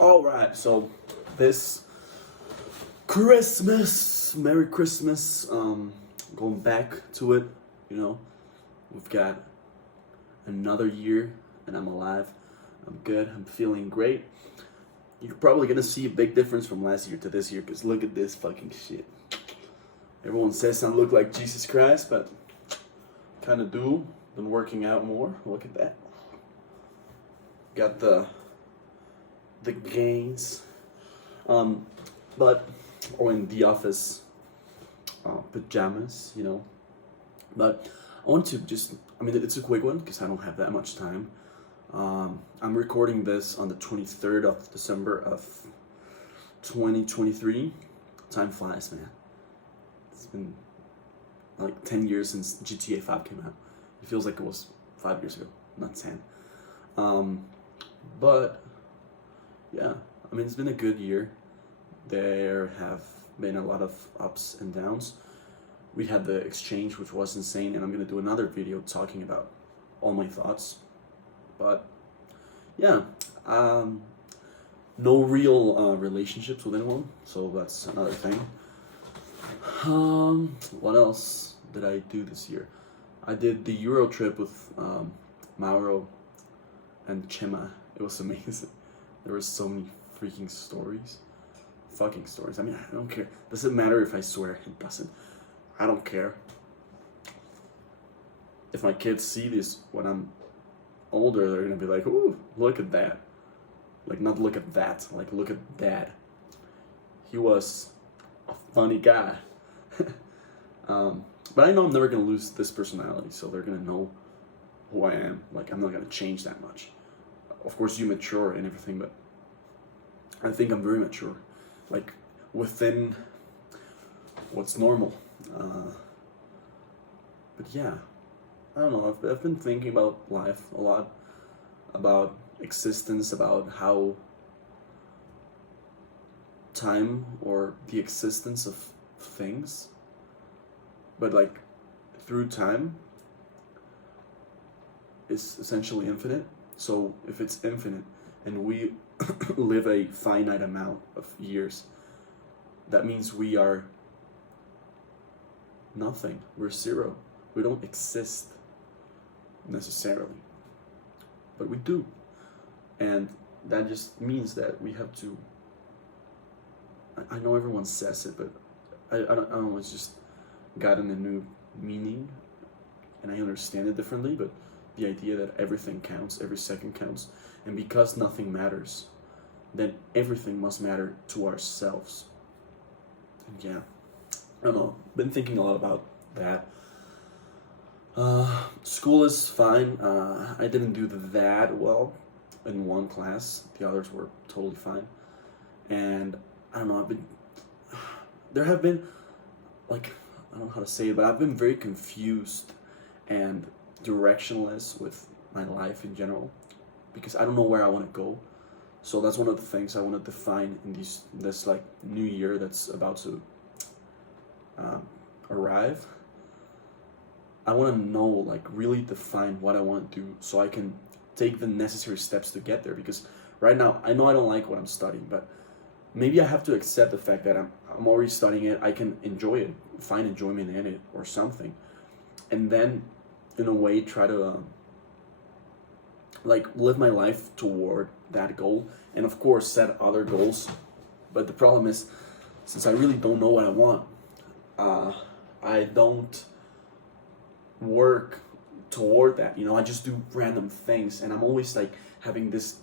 All right, so this Christmas, Merry Christmas. Going back to it, you know, we've got another year, and I'm alive. I'm good. I'm feeling great. You're probably gonna see a big difference from last year to this year, cause look at this fucking shit. Everyone says I look like Jesus Christ, but kind of do. Been working out more. Look at that. Got the gains. Um, but or in the office pajamas, you know. But I want to just, I mean, it's a quick one because I don't have that much time. I'm recording this on the 23rd of December of 2023. Time flies, man. It's been like 10 years since GTA 5 came out. It feels like it was 5 years ago, not 10. But yeah, I mean, it's been a good year. There have been a lot of ups and downs. We had the exchange, which was insane, and I'm gonna do another video talking about all my thoughts. But yeah, no real relationships with anyone, so that's another thing. What else did I do this year? I did the Euro trip with Mauro and Chema. It was amazing. There were so many freaking stories. Fucking stories. I mean, I don't care. Does it matter if I swear? It doesn't. I don't care. If my kids see this when I'm older, they're gonna be like, ooh, look at that. Like, not look at that, like, look at Dad. He was a funny guy. But I know I'm never gonna lose this personality, so they're gonna know who I am. Like, I'm not gonna change that much. Of course, you mature and everything, but I think I'm very mature. Like, within what's normal. But yeah, I don't know. I've been thinking about life a lot, about existence, about how time or the existence of things, but like through time is essentially infinite. So if it's infinite and we live a finite amount of years, that means we are nothing. We're zero. We don't exist necessarily, but we do. And that just means that we have to. I know everyone says it, but I don't know, it's just gotten a new meaning and I understand it differently, but the idea that everything counts, every second counts, and because nothing matters, then everything must matter to ourselves. And yeah, I don't know, been thinking a lot about that. School is fine. I didn't do that well in one class. The others were totally fine. And I don't know, there have been, like, I don't know how to say it, but I've been very confused and directionless with my life in general because I don't know where I want to go. So that's one of the things I want to define in this like new year that's about to arrive. I want to know, like, really define what I want to do so I can take the necessary steps to get there. Because right now, I know I don't like what I'm studying, but maybe I have to accept the fact that I'm already studying it. I can enjoy it, find enjoyment in it, or something, and then, in a way, try to like live my life toward that goal, and of course, set other goals. But the problem is, since I really don't know what I want, I don't work toward that. You know, I just do random things, and I'm always like having this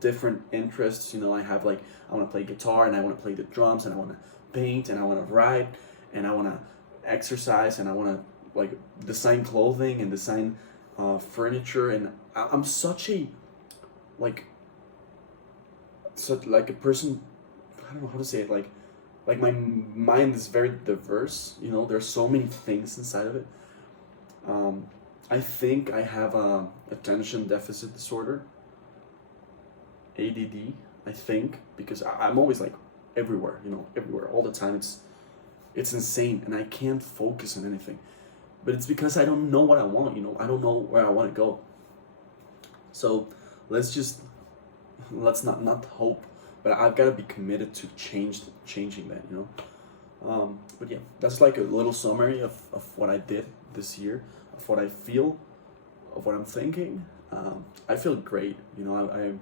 different interests. You know, I have like, I want to play guitar, and I want to play the drums, and I want to paint, and I want to write, and I want to exercise, and I want to like design clothing and design furniture. And I'm such a like such like a person. I don't know how to say it. Like my mind is very diverse. You know, there's so many things inside of it. I think I have a attention deficit disorder, ADD. I think because I'm always like everywhere, you know, everywhere all the time. It's insane, and I can't focus on anything. But it's because I don't know what I want. You know, I don't know where I want to go. So let's not hope but I've got to be committed to changing that, you know. But yeah, that's like a little summary of what I did this year, of what I feel, of what I'm thinking. I feel great, you know.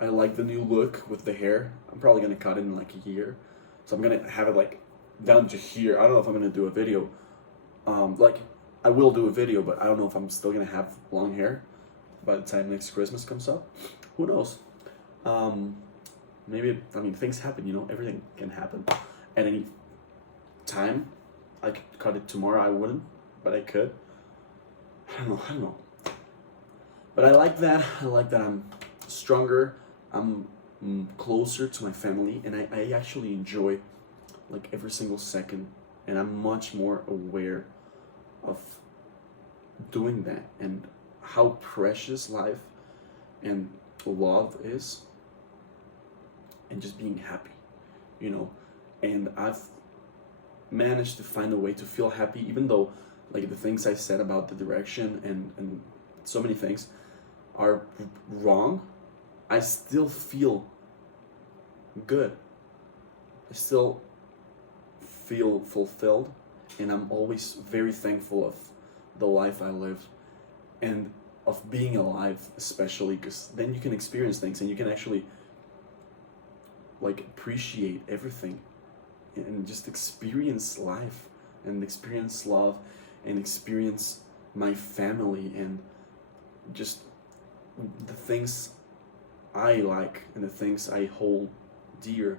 I like the new look with the hair. I'm probably gonna cut it in like a year, so I'm gonna have it like down to here. I don't know if I'm gonna do a video. Like I will do a video, but I don't know if I'm still gonna have long hair by the time next Christmas comes up. Who knows? Maybe, I mean, things happen, you know. Everything can happen at any time. I could cut it tomorrow. I wouldn't, but I could. I don't know. But I like that. I like that I'm stronger. I'm closer to my family, and I actually enjoy like every single second, and I'm much more aware of doing that and how precious life and love is, and just being happy, you know. And I've managed to find a way to feel happy, even though like the things I said about the direction and so many things are wrong. I still feel good. I still feel fulfilled, and I'm always very thankful of the life I live and of being alive, especially because then you can experience things and you can actually like appreciate everything and just experience life and experience love and experience my family and just the things I like and the things I hold dear,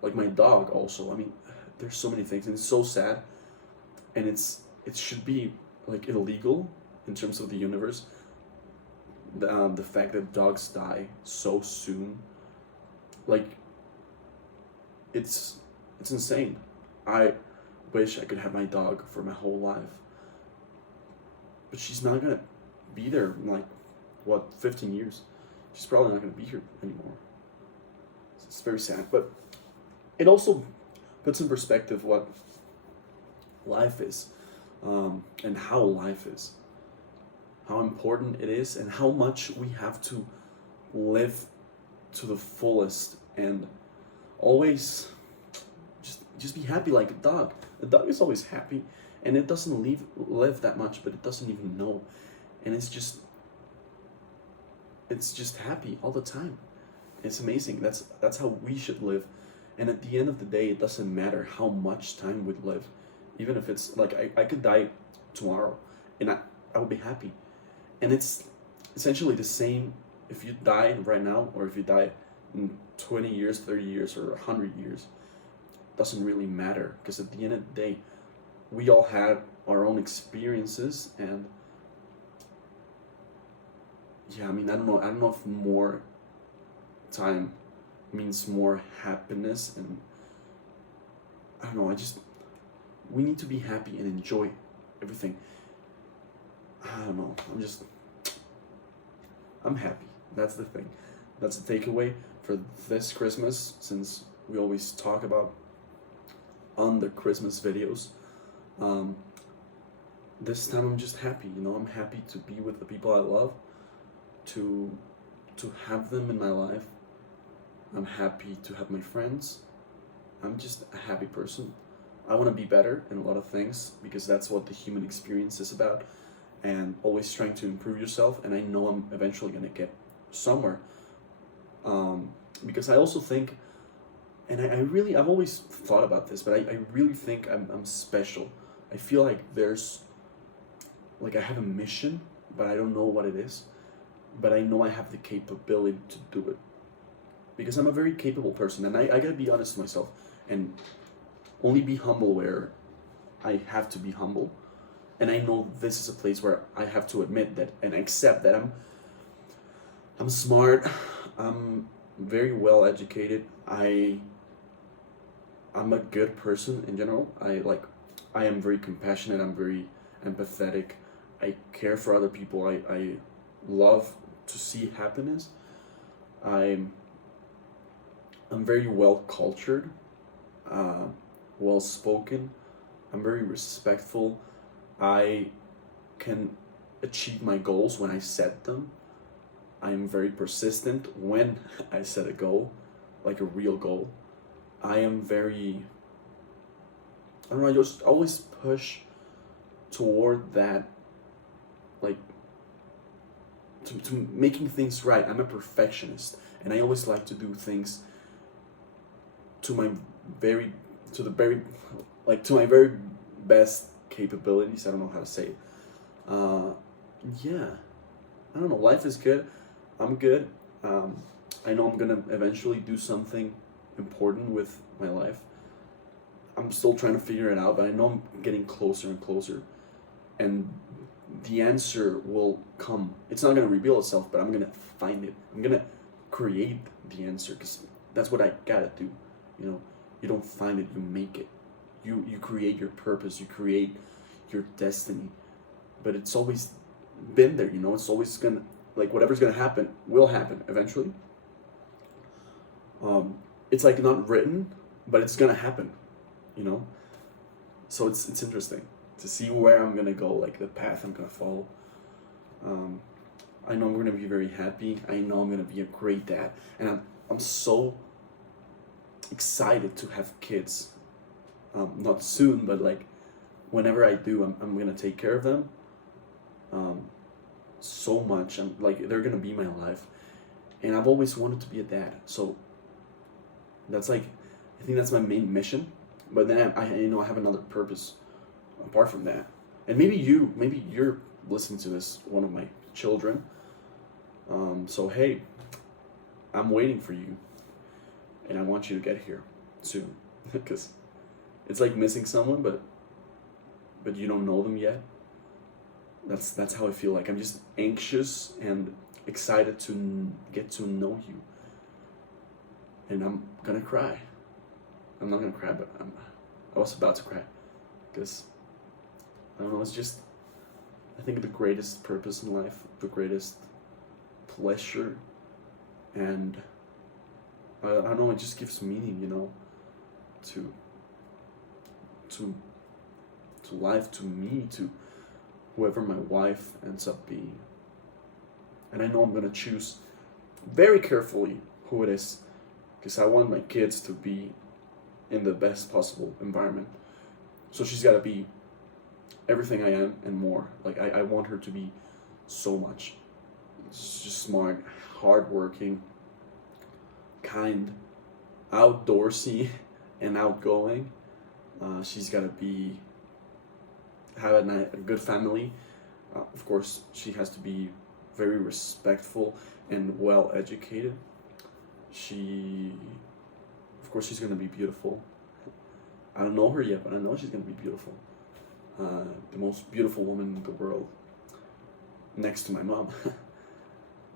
like my dog also. I mean, there's so many things, and it's so sad, and it should be like illegal in terms of the universe. The fact that dogs die so soon, like it's insane. I wish I could have my dog for my whole life, but she's not gonna be there in like what 15 years. She's probably not gonna be here anymore. It's very sad, but it also puts in perspective what life is, and how life is, how important it is, and how much we have to live to the fullest, and always just be happy like a dog. A dog is always happy, and it doesn't live that much, but it doesn't even know, and it's just happy all the time. It's amazing. That's how we should live. And at the end of the day, it doesn't matter how much time we live. Even if it's like I could die tomorrow and I would be happy. And it's essentially the same if you die right now or if you die in 20 years, 30 years, or 100 years. Doesn't really matter, because at the end of the day, we all had our own experiences, and yeah, I mean, I don't know if more time means more happiness, and I don't know, we need to be happy and enjoy everything. I don't know, I'm happy. That's the thing. That's the takeaway for this Christmas, since we always talk about on the Christmas videos. This time I'm just happy, you know. I'm happy to be with the people I love, to have them in my life. I'm happy to have my friends. I'm just a happy person. I want to be better in a lot of things, because that's what the human experience is about, and always trying to improve yourself. And I know I'm eventually going to get somewhere, because I also think, and I've always thought about this, but I really think I'm special. I feel like I have a mission, but I don't know what it is, but I know I have the capability to do it, because I'm a very capable person, and I gotta be honest to myself, and only be humble where I have to be humble. And I know this is a place where I have to admit that and accept that I'm smart, I'm very well educated, I'm a good person in general. I am very compassionate, I'm very empathetic, I care for other people, I love to see happiness. I'm very well cultured, well spoken, I'm very respectful, I can achieve my goals when I set them. I'm very persistent when I set a goal. like a real goal, I am very, I don't know, I just always push toward that, like, to making things right. I'm a perfectionist, and I always like to do things to my very, to the very, like, to my very best capabilities. I don't know how to say it. Yeah, I don't know. Life is good. I'm good. I know I'm gonna eventually do something important with my life. I'm still trying to figure it out, but I know I'm getting closer and closer. And the answer will come. It's not gonna reveal itself, but I'm gonna find it. I'm gonna create the answer, because that's what I gotta do. You know, you don't find it, you make it. You create your purpose. You create your destiny. But it's always been there. You know, it's always gonna, like, whatever's gonna happen will happen eventually. It's like not written, but it's gonna happen. You know, so it's interesting to see where I'm gonna go, like the path I'm gonna follow. I know I'm gonna be very happy. I know I'm gonna be a great dad, and I'm so excited to have kids. Not soon, but like whenever I do, I'm gonna take care of them. So much. I'm like, they're gonna be my life, and I've always wanted to be a dad. So that's like, I think that's my main mission. But then I you know, I have another purpose apart from that. And maybe you're listening to this, one of my children. So hey, I'm waiting for you, and I want you to get here soon, because it's like missing someone, but you don't know them yet. That's how I feel. Like, I'm just anxious and excited to get to know you, and I'm gonna cry. I'm not gonna cry, but I was about to cry, because I don't know. It's just, I think, the greatest purpose in life, the greatest pleasure, and I don't know. It just gives meaning, you know, to life, to me, to whoever my wife ends up being. And I know I'm gonna choose very carefully who it is, because I want my kids to be in the best possible environment. So she's gotta be everything I am and more. Like, I want her to be so much. She's just smart, hardworking, kind, outdoorsy, and outgoing. She's gotta be have a good family. Of course, she has to be very respectful and well educated. Of course, she's gonna be beautiful. I don't know her yet, but I know she's gonna be beautiful. The most beautiful woman in the world, next to my mom,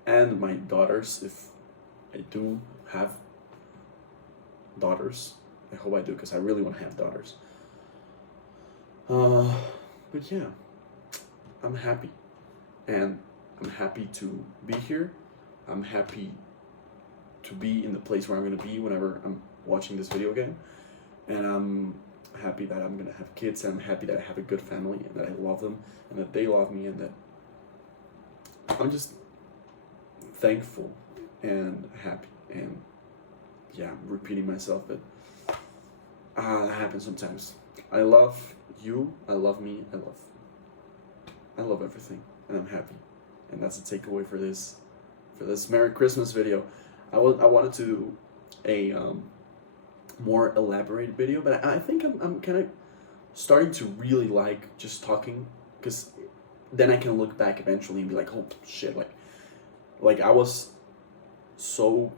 and my daughters. If I do have daughters, I hope I do, because I really want to have daughters. But yeah, I'm happy, and I'm happy to be here. I'm happy to be in the place where I'm gonna be whenever I'm watching this video again, and I'm happy that I'm gonna have kids, and I'm happy that I have a good family, and that I love them, and that they love me, and that I'm just thankful and happy. And yeah, I'm repeating myself, but that happens sometimes. I love you, I love me, I love everything, and I'm happy. And that's the takeaway for this Merry Christmas video. I wanted to do a more elaborated video, but I think I'm kind of starting to really like just talking, because then I can look back eventually and be like, oh shit, like I was so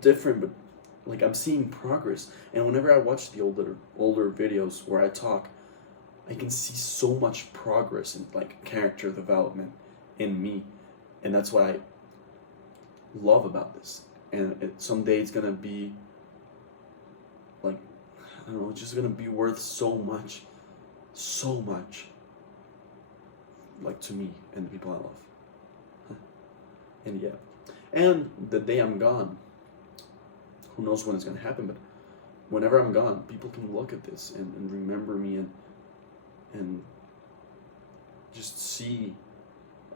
different, but like I'm seeing progress. And whenever I watch the older videos where I talk, I can see so much progress in like character development in me, and that's what I love about this. And someday it's gonna be like, I don't know, it's just gonna be worth so much, like, to me and the people I love. And yeah, and the day I'm gone, who knows when it's gonna happen, but whenever I'm gone, people can look at this and remember me, and just see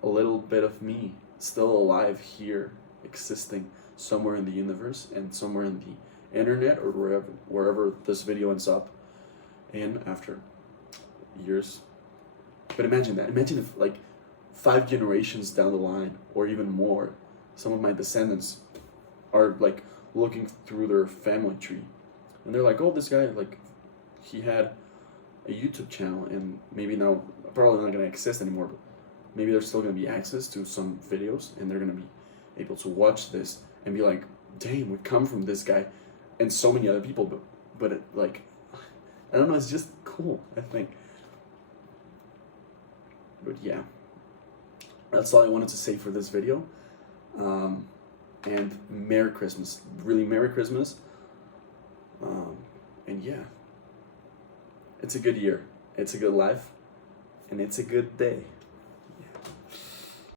a little bit of me still alive here, existing somewhere in the universe and somewhere in the internet or wherever this video ends up in after years. But imagine that. Imagine if like 5 generations down the line or even more, some of my descendants are like looking through their family tree and they're like, oh, this guy, like, he had a YouTube channel and maybe now probably not going to exist anymore, but maybe there's still going to be access to some videos and they're going to be able to watch this and be like, dang, we come from this guy and so many other people, but it, like, I don't know, it's just cool, I think. But yeah, that's all I wanted to say for this video. And Merry Christmas, really Merry Christmas. And yeah, it's a good year, it's a good life, and it's a good day.